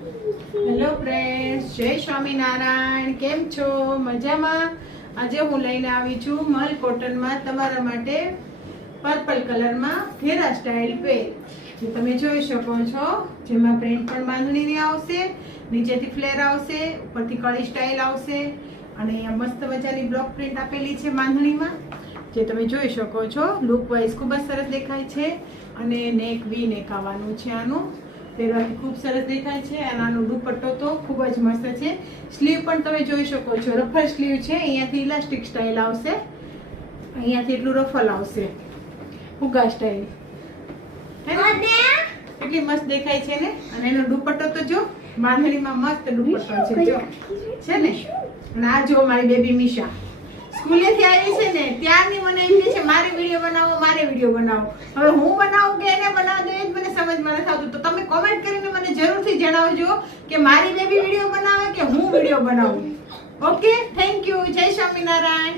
Hello friends, જય સ્વામિનારાયણ. કેમ છો? મજામાં? આજે હું લઈને આવી છું મલ કોટનમાં તમારા માટે પર્પલ કલરમાં ઘેરા સ્ટાઇલ પેર, જે તમે જોઈ શકો છો. જેમાં પ્રિન્ટ પણ બાંધણીની આવશે, નીચેથી ફ્લેર આવશે, ઉપરથી કળી સ્ટાઇલ આવશે અને અહીંયા મસ્ત મજાની બ્લોક પ્રિન્ટ આપેલી છે બાંધણીમાં, જે તમે જોઈ શકો છો. લુક વાઇઝ ખૂબ જ સરસ દેખાય છે અને નેક વી નેક આવવાનું છે. આનું પહેરવાથી ખૂબ સરસ દેખાય છે અને આનો દુપટ્ટો તો ખૂબ જ મસ્ત છે. સ્લીવ પણ તમે જોઈ શકો છો, રફલ સ્લીવ છે. અહીંયાથી ઇલાસ્ટિક સ્ટાઇલ આવશે, અહીંયાથી એટલું રફલ આવશે, ફુગા સ્ટાઇલ. કેટલી મસ્ત દેખાય છે ને. અને એનો દુપટ્ટો તો જો, બાંધણીમાં મસ્ત દુપટ્ટો છે, જો છે ને. અને આ જો મારી બેબી મીશા સ્કૂલેથી આવી છે ને, ત્યારની મને એમ કહે છે મારે વિડીયો બનાવો, મારે વિડીયો બનાવો. હવે હું બનાવું કે એને બનાવજો એ જ મને સમજમાં નથી આવતું. તો તમે કોમેન્ટ કરીને મને જરૂરથી જણાવજો કે મારી બેબી વિડીયો બનાવે કે હું વિડીયો બનાવું. Okay, thank you. જય સ્વામિનારાયણ.